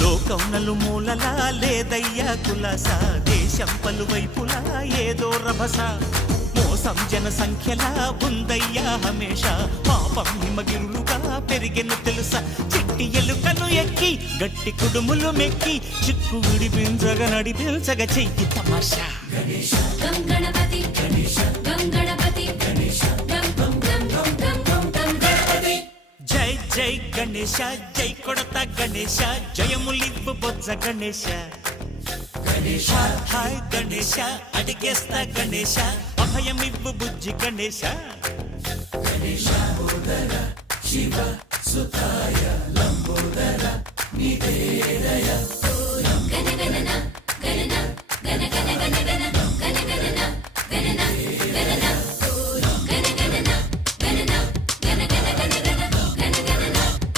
లోకం నలుమూలలా లేదయ్యా కులాస, దేశం పలువైపులా ఏదో రభస, మోసం జన సంఖ్యలా ఉందయ్యా హమేష, పాపం హిమగిరులుగా పెరిగెను తెలుసా, చెట్టి ఎలుకను ఎక్కి గట్టి కుడుములు మెక్కి, చిక్కు విడిపించగా నడిపించగా చెయ్యి తమాషా. గం గణపతి గం గణపతి గం గం గం గం గం గం గణపతి. జై జై గణేశ, జై కొడత గణేశ, జయములివ్వు బొజ్జ గణేశ. హాయ్ గణేశ, అడిగేస్తా గణేశ, అభయమివ్వు బుజ్జి గణేశ. శివ సుత